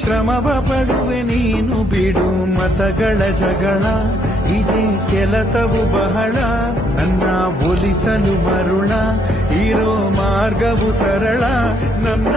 ಶ್ರಮವ ಪಡುವೆ ನೀನು ಬಿಡು ಮತಗಳ ಜಗಳ ಇದೇ ಕೆಲಸವು ಬಹಳ ನನ್ನ ಒಲಿಸಲು ಮರುಳ ಇರೋ ಮಾರ್ಗವು ಸರಳ ನನ್ನ